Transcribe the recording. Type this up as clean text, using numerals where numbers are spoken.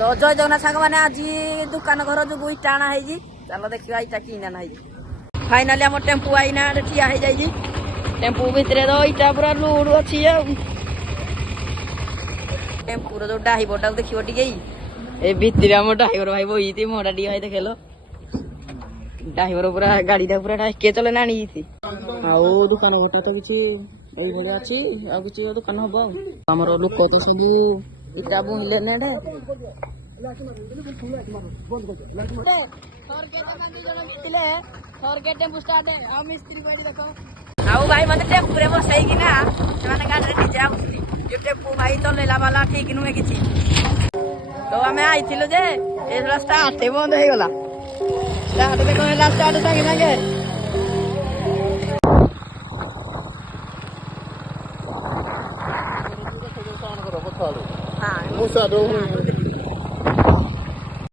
तो जय जगन्नाथ सांग मैंने आज दुकान घर जो इटा आना है चलो देखा इटा कि ना फाइनाली आम टेम्पू आईना ठिया हो जाए टेम्पू भितर तो इटा पूरा लुड़ अच्छी टेम्पूर जो डाइवरटा देखो टे भितर आम डाइवर भाई बही मोटा टी भाई देखेल डाइवर पूरा गाड़ी पूरा किए चले ना आनी दुकान घटा तो किसी अच्छी कि दुकान हम आम लोक तो सब इटा बुणिले भाई मत टेम्पुरे बसैकिना गाड़ी निजे आसुनी टेम्पू भाई चलेला वाला ठीक नुहे कि तो आम आई जे स्टार्ट बंद हो गला स्टार्ट देखो स्टार्ट सागे सागे Musa dong.